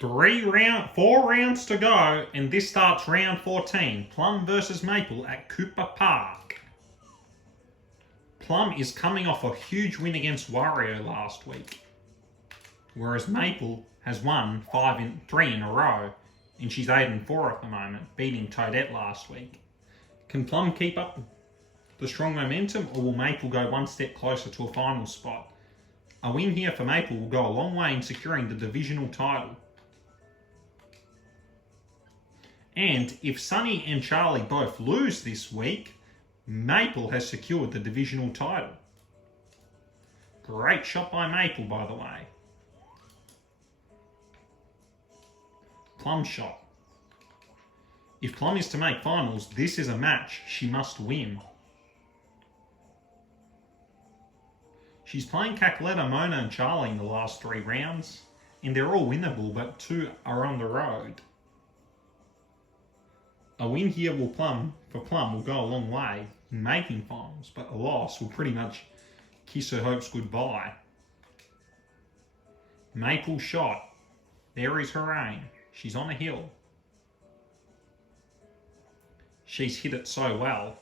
4 rounds to go, and this starts round 14. Plum versus Maple at Koopa Park. Plum is coming off a huge win against Wario last week, whereas Maple has won 3 in a row, and she's 8-4 at the moment, beating Toadette last week. Can Plum keep up the strong momentum, or will Maple go one step closer to a final spot? A win here for Maple will go a long way in securing the divisional title. And if Sunny and Charlie both lose this week, Maple has secured the divisional title. Great shot by Maple, by the way. Plum shot. If Plum is to make finals, this is a match she must win. She's playing Cacletta, Mona and Charlie in the last 3 rounds, and they're all winnable, but 2 are on the road. A win here for Plum will go a long way in making finals, but a loss will pretty much kiss her hopes goodbye. Maple shot. There is her aim. She's on a hill. She's hit it so well.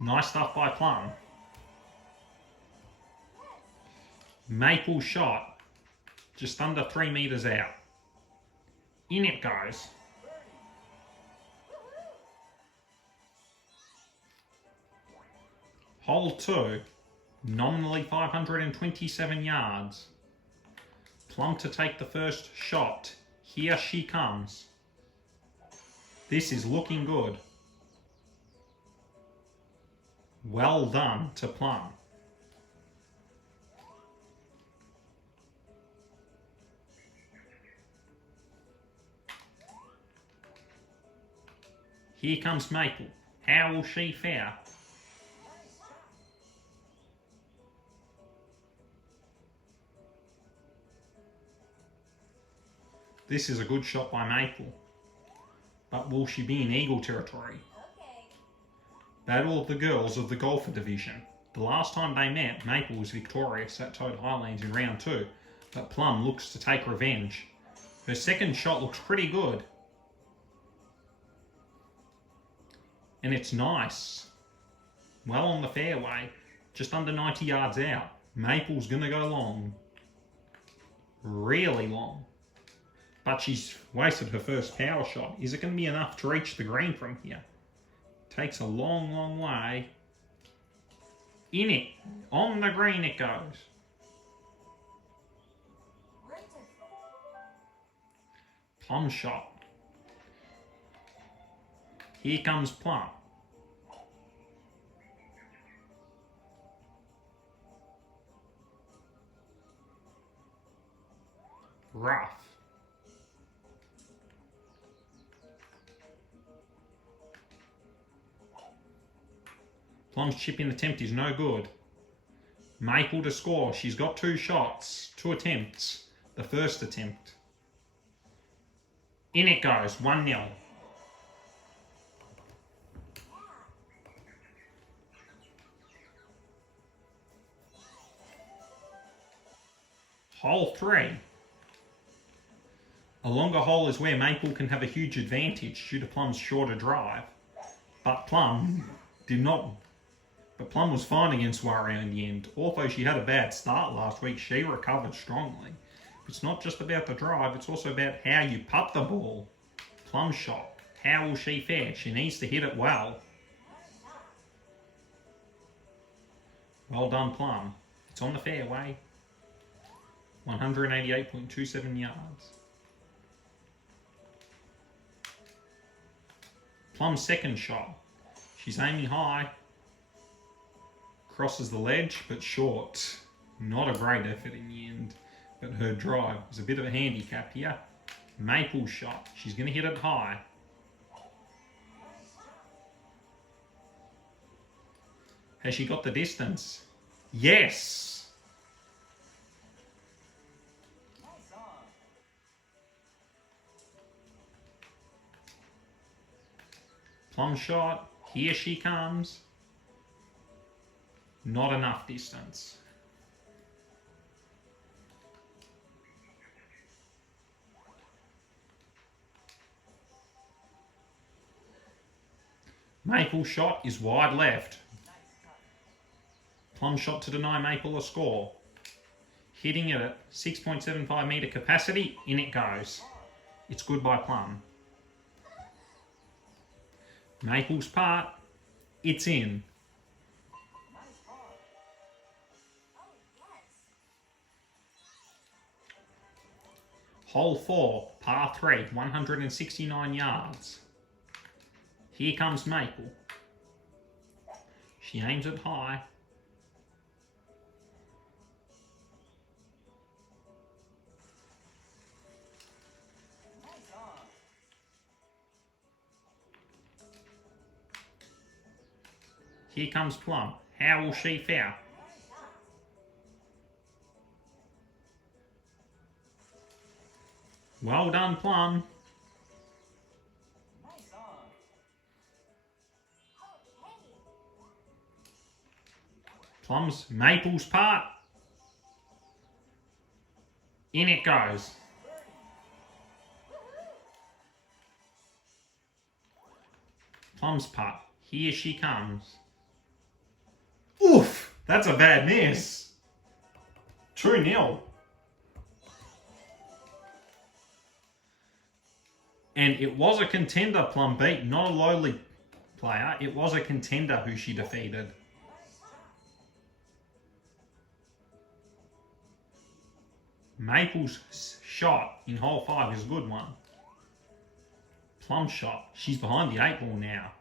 Nice stuff by Plum. Maple shot. Just under 3 metres out. In it goes. Hole 2. Nominally 527 yards. Plum to take the first shot. Here she comes. This is looking good. Well done to Plum. Here comes Maple. How will she fare? This is a good shot by Maple. But will she be in Eagle territory? Battle of the Girls of the Golfer Division. The last time they met, Maple was victorious at Toad Highlands in round 2, but Plum looks to take revenge. Her second shot looks pretty good. And it's nice. Well on the fairway, just under 90 yards out. Maple's going to go long. Really long. But she's wasted her first power shot. Is it going to be enough to reach the green from here? Takes a long, long way. In it. On the green it goes. Plum shot. Here comes Plum. Rough. Plum's chip-in attempt is no good. Maple to score. She's got 2 shots, 2 attempts. The first attempt. In it goes, 1-0. Hole 3. A longer hole is where Maple can have a huge advantage due to Plum's shorter drive. But Plum was fine against Wario in the end. Although she had a bad start last week, she recovered strongly. It's not just about the drive, it's also about how you putt the ball. Plum shot. How will she fare? She needs to hit it well. Well done, Plum. It's on the fairway. 188.27 yards. Plum's second shot. She's aiming high. Crosses the ledge, but short. Not a great effort in the end. But her drive was a bit of a handicap here. Maple shot. She's going to hit it high. Has she got the distance? Yes! Plum shot. Here she comes. Not enough distance. Maple shot is wide left. Plum shot to deny Maple a score. Hitting it at 6.75 metre capacity, in it goes. It's good by Plum. Maple's part, it's in. Hole 4, par 3, 169 yards. Here comes Maple. She aims it high. Here comes Plum. How will she fare? Well done, Plum. Plum's Maple's part. In it goes. Plum's part. Here she comes. Oof! That's a bad miss. 2-0. And it was a contender Plum beat, not a lowly player. It was a contender who she defeated. Maple's shot in hole 5 is a good one. Plum's shot, she's behind the 8 ball now.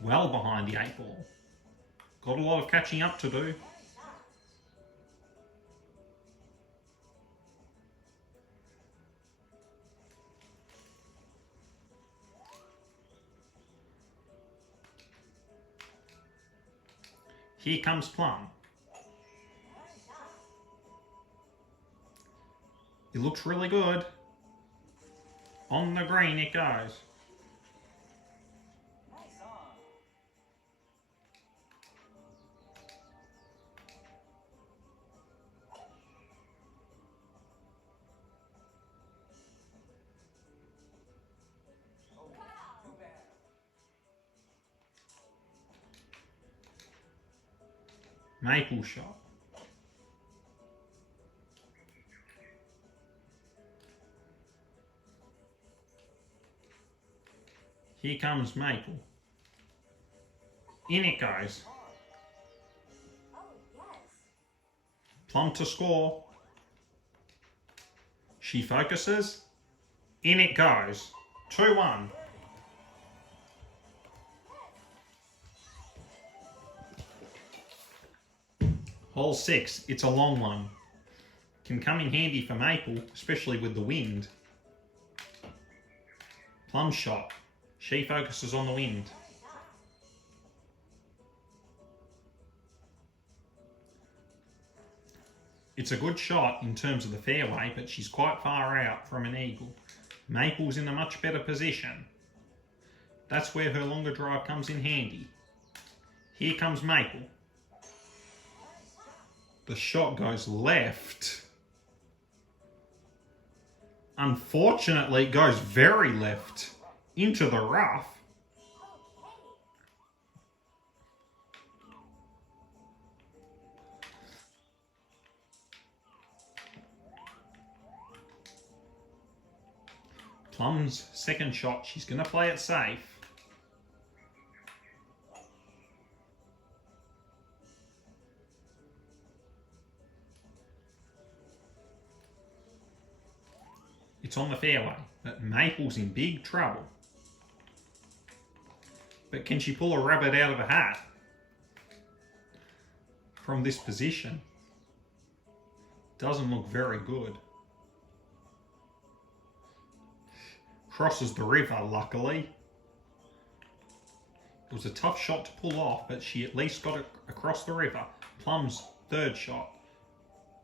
Well behind the 8 ball. Got a lot of catching up to do. Here comes Plum. It looks really good. On the green it goes. Maple shot. Here comes Maple. In it goes. Plum to score. She focuses. In it goes. 2-1. Hole 6, it's a long one. Can come in handy for Maple, especially with the wind. Plum shot. She focuses on the wind. It's a good shot in terms of the fairway, but she's quite far out from an eagle. Maple's in a much better position. That's where her longer drive comes in handy. Here comes Maple. The shot goes left. Unfortunately, it goes very left into the rough. Plum's second shot, she's going to play it safe. It's on the fairway, but Maple's in big trouble. But can she pull a rabbit out of a hat from this position? Doesn't look very good. Crosses the river, luckily. It was a tough shot to pull off, but she at least got it across the river. Plum's third shot.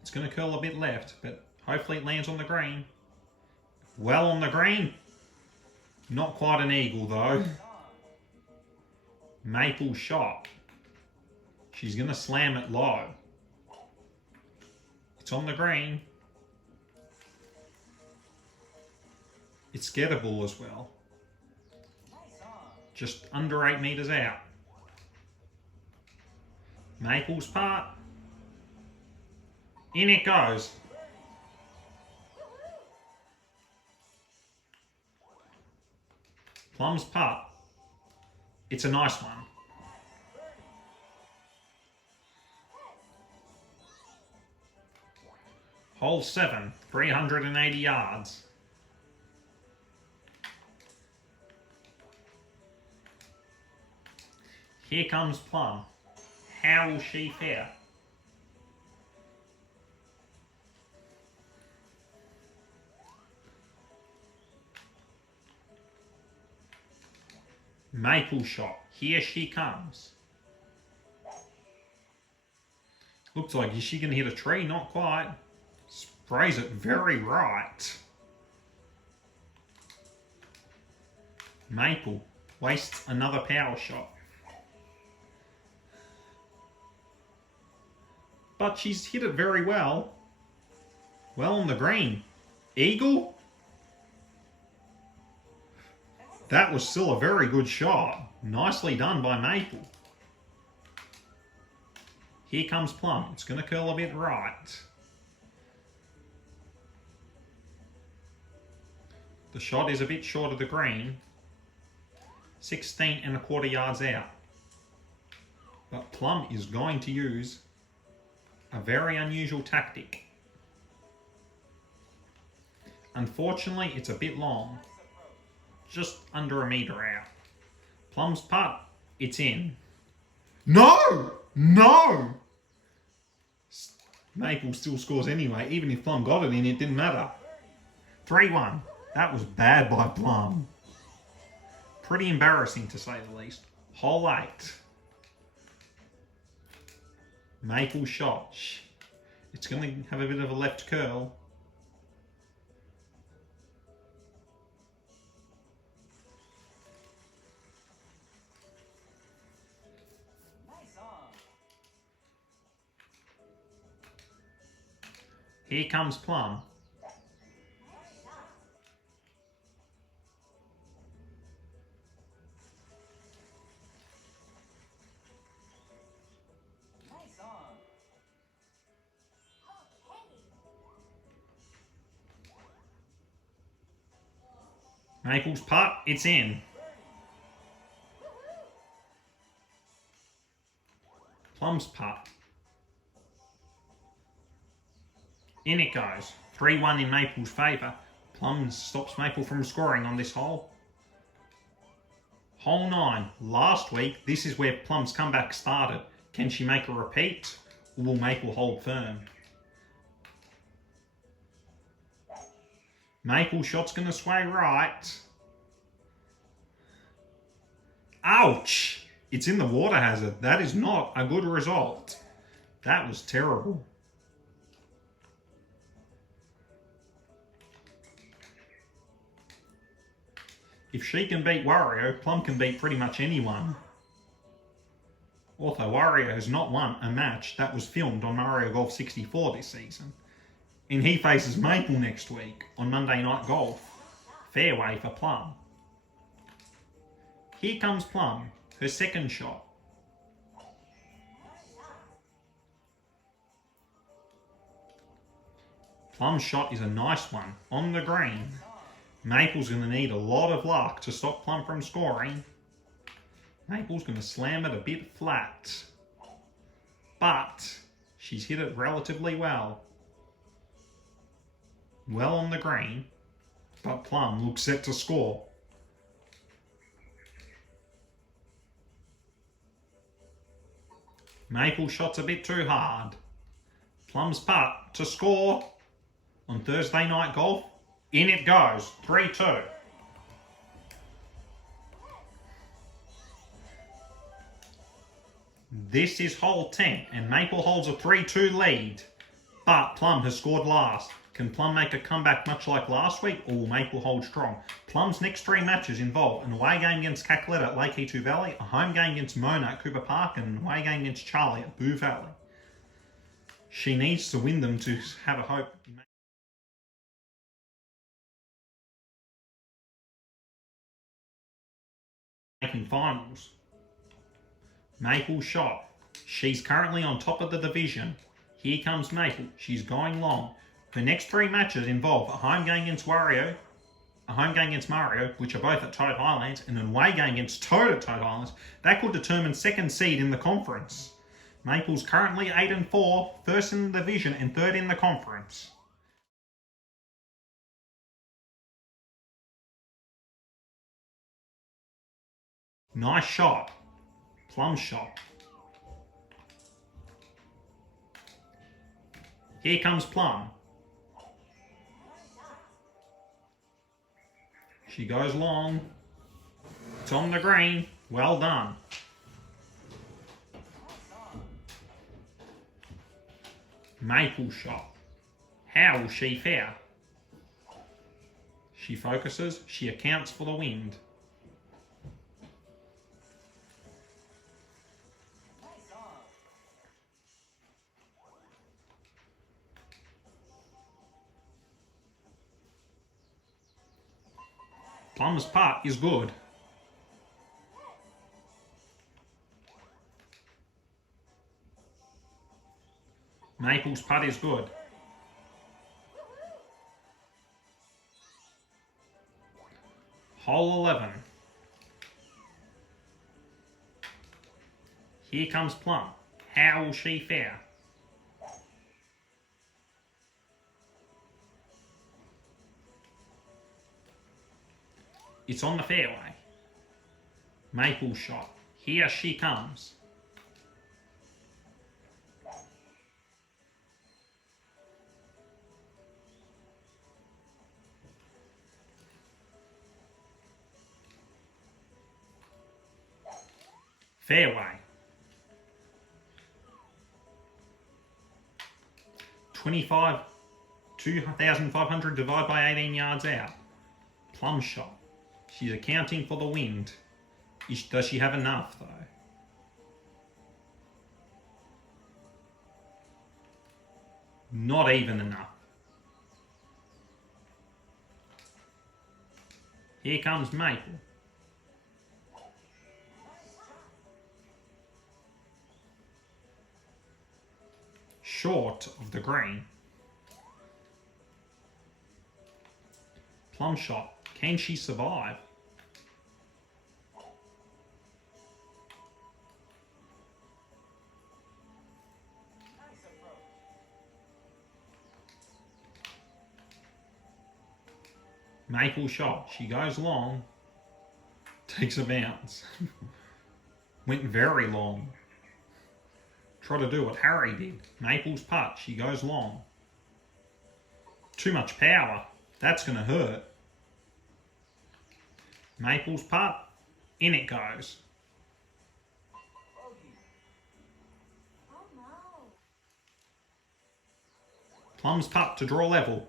It's going to curl a bit left, but hopefully it lands on the green. Well on the green. Not quite an eagle though. Maple shot. She's going to slam it low. It's on the green. It's gettable as well. Just under 8 metres out. Maple's part. In it goes. Plum's putt. It's a nice one. Hole 7, 380 yards. Here comes Plum. How will she fare? Maple shot. Here she comes. Looks like, is she going to hit a tree? Not quite. Sprays it very right. Maple wastes another power shot. But she's hit it very well. Well on the green. Eagle? That was still a very good shot. Nicely done by Maple. Here comes Plum. It's going to curl a bit right. The shot is a bit short of the green. 16.25 yards out. But Plum is going to use a very unusual tactic. Unfortunately, it's a bit long. Just under a metre out. Plum's putt, it's in. No! No! Maple still scores anyway. Even if Plum got it in, it didn't matter. 3-1. That was bad by Plum. Pretty embarrassing to say the least. Hole 8. Maple shot. It's going to have a bit of a left curl. Here comes Plum. Maple's putt, it's in. Plum's putt. In it goes. 3-1 in Maple's favour. Plum stops Maple from scoring on this hole. Hole 9. Last week, this is where Plum's comeback started. Can she make a repeat? Or will Maple hold firm? Maple shot's going to sway right. Ouch! It's in the water hazard. That is not a good result. That was terrible. If she can beat Wario, Plum can beat pretty much anyone. Although Wario has not won a match that was filmed on Mario Golf 64 this season. And he faces Maple next week on Monday Night Golf. Fairway for Plum. Here comes Plum, her second shot. Plum's shot is a nice one, on the green. Maple's going to need a lot of luck to stop Plum from scoring. Maple's going to slam it a bit flat. But she's hit it relatively well. Well on the green, but Plum looks set to score. Maple shot's a bit too hard. Plum's putt to score on Thursday Night Golf. In it goes, 3-2. This is hole 10, and Maple holds a 3-2 lead. But Plum has scored last. Can Plum make a comeback much like last week, or will Maple hold strong? Plum's next 3 matches involve an away game against Cackletta at Lake Etu Valley, a home game against Mona at Koopa Park, and an away game against Charlie at Boo Valley. She needs to win them to have a hope. Making finals. Maple shot. She's currently on top of the division. Here comes Maple. She's going long. Her next 3 matches involve a home game against Wario, a home game against Mario, which are both at Toad Highlands, and an away game against Toad at Toad Highlands. That could determine second seed in the conference. Maple's currently 8-4, first in the division and third in the conference. Nice shot. Plum shot. Here comes Plum. She goes long. It's on the green. Well done. Maple shot. How will she fare? She focuses. She accounts for the wind. Plum's putt is good. Maple's putt is good. Hole 11. Here comes Plum. How will she fare? It's on the fairway. Maple shot. Here she comes. Fairway. 2,500 divided by 18 yards out. Plum shot. She's accounting for the wind. Does she have enough, though? Not even enough. Here comes Maple. Short of the green. Plum shot. Can she survive? Maple shot. She goes long. Takes a bounce. Went very long. Try to do what Harry did. Maple's putt. She goes long. Too much power. That's going to hurt. Maple's putt. In it goes. Plum's putt to draw level.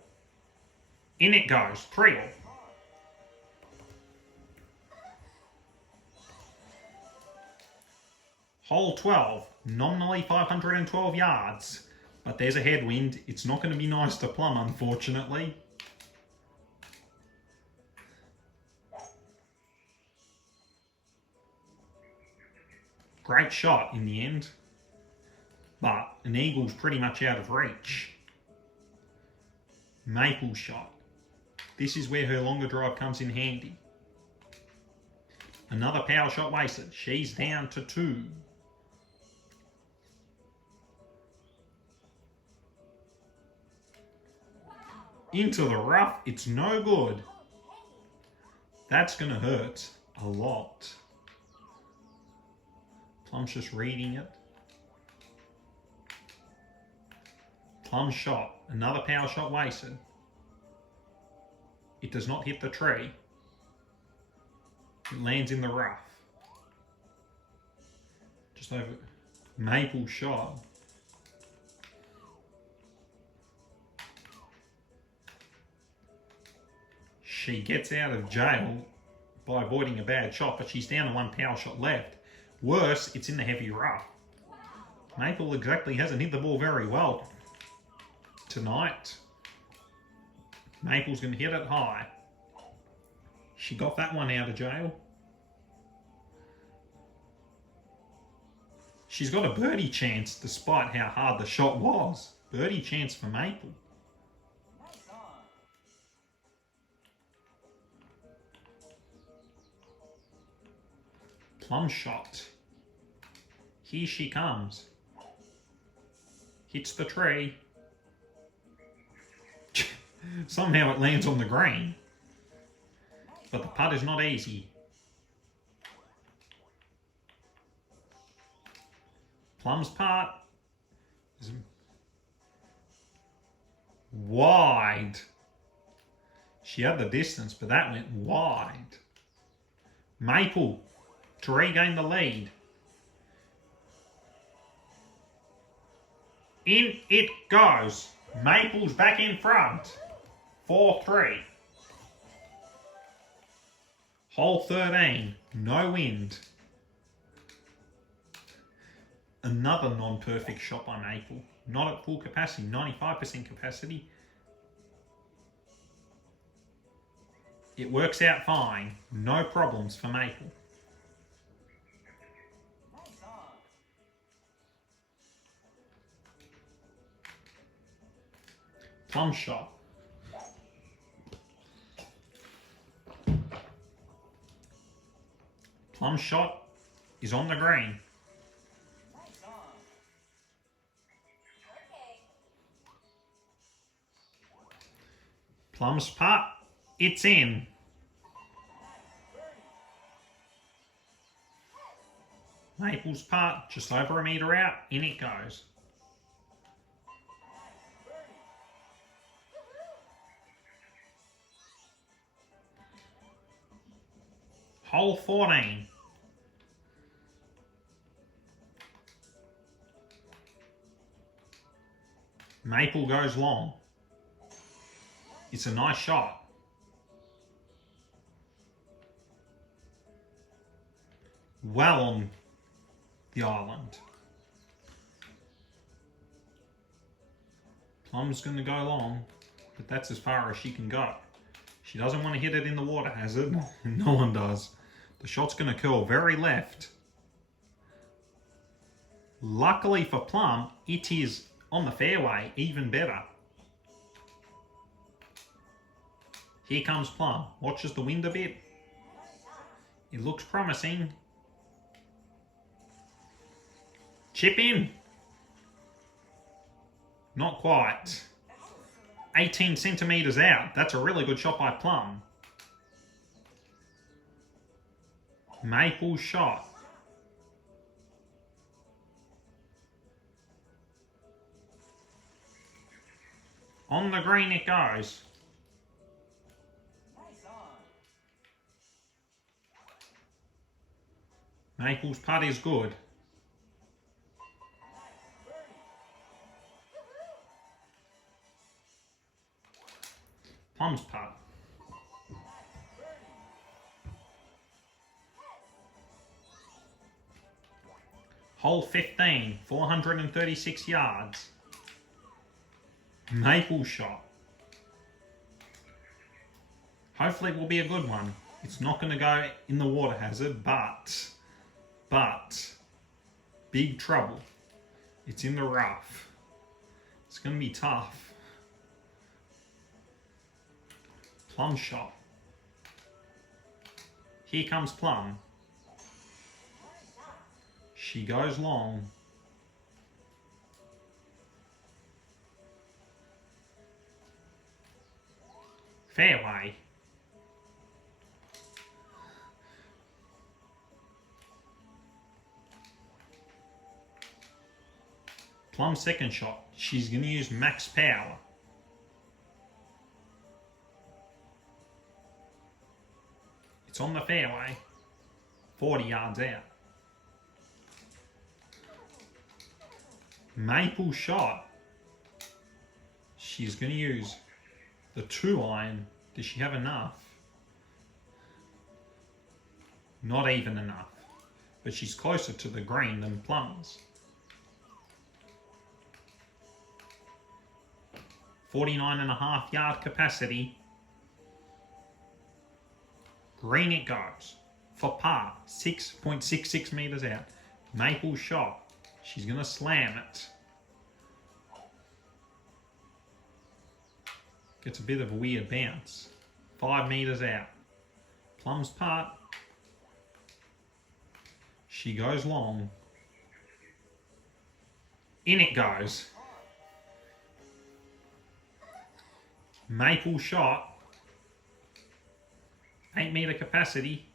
In it goes. Prevail. Hole 12. Nominally 512 yards. But there's a headwind. It's not going to be nice to Plum, unfortunately. Great shot in the end. But an eagle's pretty much out of reach. Maple shot. This is where her longer drive comes in handy. Another power shot wasted. She's down to 2. Into the rough. It's no good. That's going to hurt a lot. Plum's just reading it. Plum shot. Another power shot wasted. It does not hit the tree. It lands in the rough. Just over. Maple shot. She gets out of jail by avoiding a bad shot, but she's down to one power shot left. Worse, it's in the heavy rough. Maple exactly hasn't hit the ball very well tonight. Maple's going to hit it high. She got that one out of jail. She's got a birdie chance despite how hard the shot was. Birdie chance for Maple. Plum shot. Here she comes. Hits the tree. Somehow it lands on the green. But the putt is not easy. Plum's putt is wide. She had the distance, but that went wide. Maple to regain the lead. In it goes. Maple's back in front. 4-3. Hole 13. No wind. Another non-perfect shot by Maple. Not at full capacity. 95% capacity. It works out fine. No problems for Maple. Plum shot. Plum shot is on the green. Plum's putt, it's in. Maple's putt, just over a metre out, in it goes. Hole 14. Maple goes long. It's a nice shot. Well on the island. Plum's going to go long, but that's as far as she can go. She doesn't want to hit it in the water hazard. No one does. The shot's going to curl very left. Luckily for Plum, it is on the fairway, even better. Here comes Plum. Watches the wind a bit. It looks promising. Chip in. Not quite. 18 centimetres out. That's a really good shot by Plum. Maple shot. On the green it goes. Maple's putt is good. Plum's putt. Hole 15, 436 yards. Maple shot. Hopefully it will be a good one. It's not going to go in the water hazard, but big trouble. It's in the rough. It's going to be tough. Plum shot. Here comes Plum. She goes long. Fairway. Plum's second shot. She's going to use max power. It's on the fairway. 40 yards out. Maple shot. She's going to use the 2-iron. Does she have enough? Not even enough. But she's closer to the green than Plum's. 49.5 yard capacity. Green it goes. For par. 6.66 metres out. Maple shot. She's going to slam it. Gets a bit of a weird bounce. 5 metres out. Plum's part. She goes long. In it goes. Maple shot. 8 metre capacity.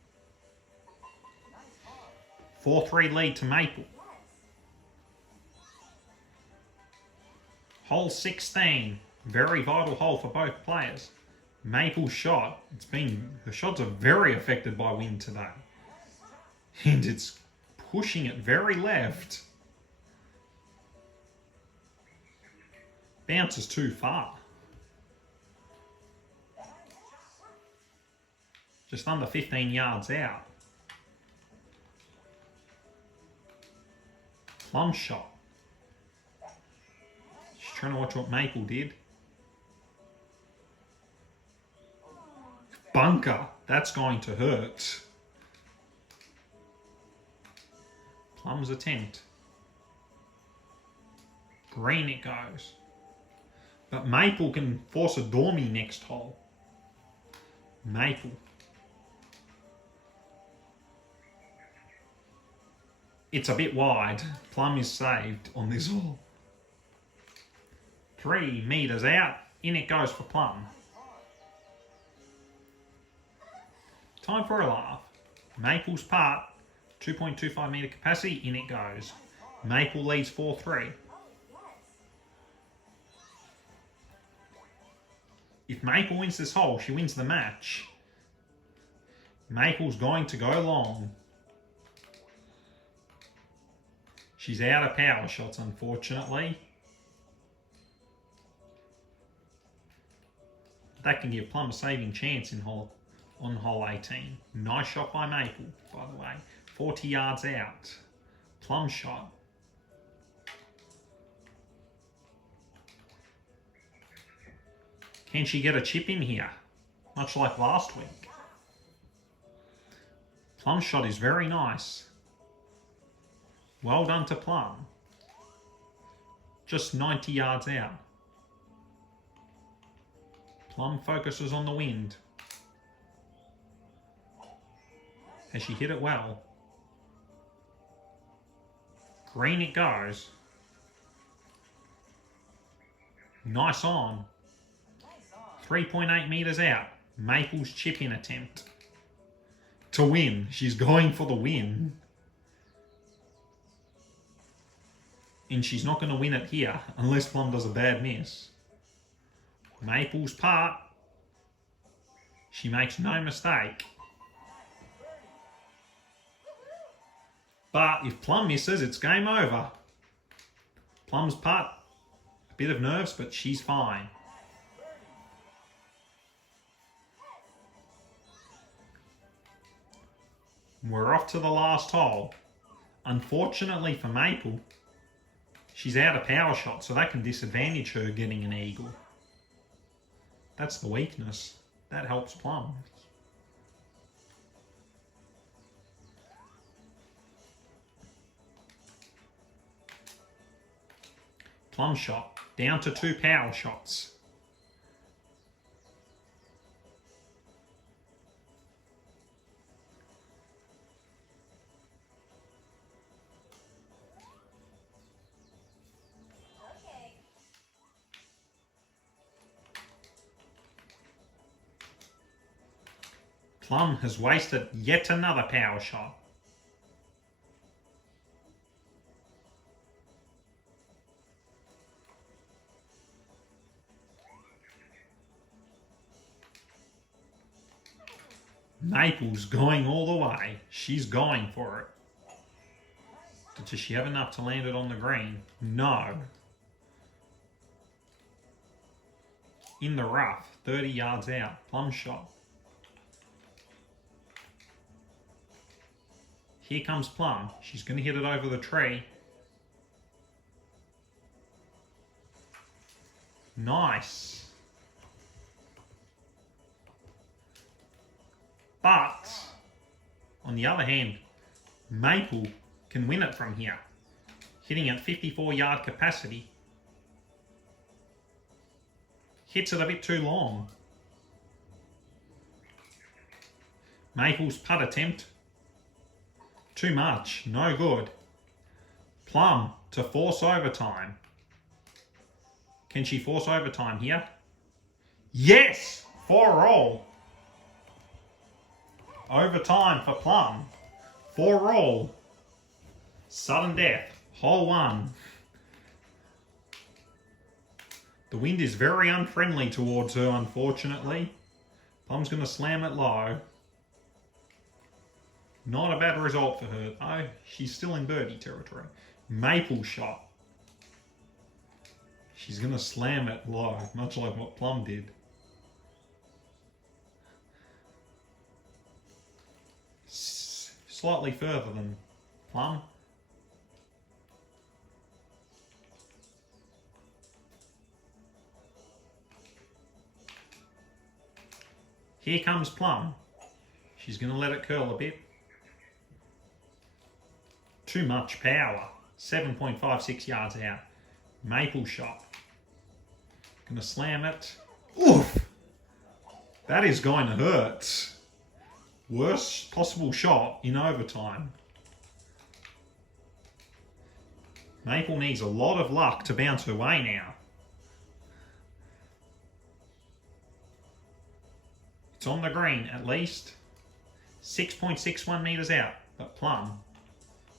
4-3 lead to Maple. Hole 16. Very vital hole for both players. Maple's shot. Her shots are very affected by wind today. And it's pushing it very left. Bounces too far. Just under 15 yards out. Plum shot. She's trying to watch what Maple did. Bunker. That's going to hurt. Plum's attempt. Green it goes. But Maple can force a Dormy next hole. Maple. It's a bit wide. Plum is saved on this hole. 3 metres out. In it goes for Plum. Time for a laugh. Maple's part. 2.25 metre capacity. In it goes. Maple leads 4-3. If Maple wins this hole, she wins the match. Maple's going to go long. She's out of power shots, unfortunately. That can give Plum a saving chance on hole 18. Nice shot by Maple, by the way. 40 yards out. Plum shot. Can she get a chip in here? Much like last week. Plum shot is very nice. Well done to Plum. Just 90 yards out. Plum focuses on the wind. Has she hit it well? Green it goes. Nice on. 3.8 metres out. Maple's chip-in attempt. To win. She's going for the win. And she's not going to win it here unless Plum does a bad miss. Maple's part. She makes no mistake. But if Plum misses, it's game over. Plum's part. A bit of nerves, but she's fine. We're off to the last hole. Unfortunately for Maple, she's out of power shot, so that can disadvantage her getting an eagle. That's the weakness. That helps Plum. Plum shot. Down to 2 power shots. Plum has wasted yet another power shot. Maple's going all the way. She's going for it. Does she have enough to land it on the green? No. In the rough, 30 yards out. Plum shot. Here comes Plum. She's going to hit it over the tree. Nice. But, on the other hand, Maple can win it from here. Hitting at 54-yard capacity. Hits it a bit too long. Maple's putt attempt. Too much. No good. Plum to force overtime. Can she force overtime here? Yes! 4-all. Overtime for Plum. 4-all. Sudden death. Hole 1. The wind is very unfriendly towards her, unfortunately. Plum's going to slam it low. Not a bad result for her, though. She's still in birdie territory. Maple shot. She's going to slam it low, much like what Plum did. Slightly further than Plum. Here comes Plum. She's going to let it curl a bit. Too much power. 7.56 yards out. Maple shot. Going to slam it. Oof! That is going to hurt. Worst possible shot in overtime. Maple needs a lot of luck to bounce her way now. It's on the green at least. 6.61 metres out. But Plum,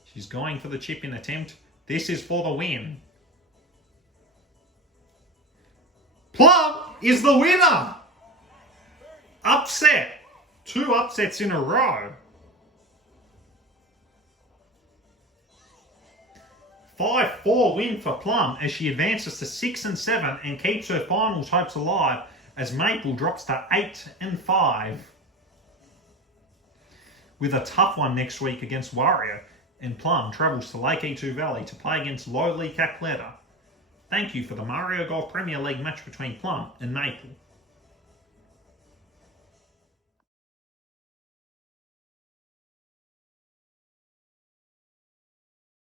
she's going for the chip-in attempt. This is for the win. Plum is the winner! Upset. 2 upsets in a row. 5-4 win for Plum as she advances to 6 and 7 and keeps her finals hopes alive as Maple drops to 8 and 5. With a tough one next week against Wario, and Plum travels to Lake E2 Valley to play against lowly Cacletta. Thank you for the Mario Golf Premier League match between Plum and Maple.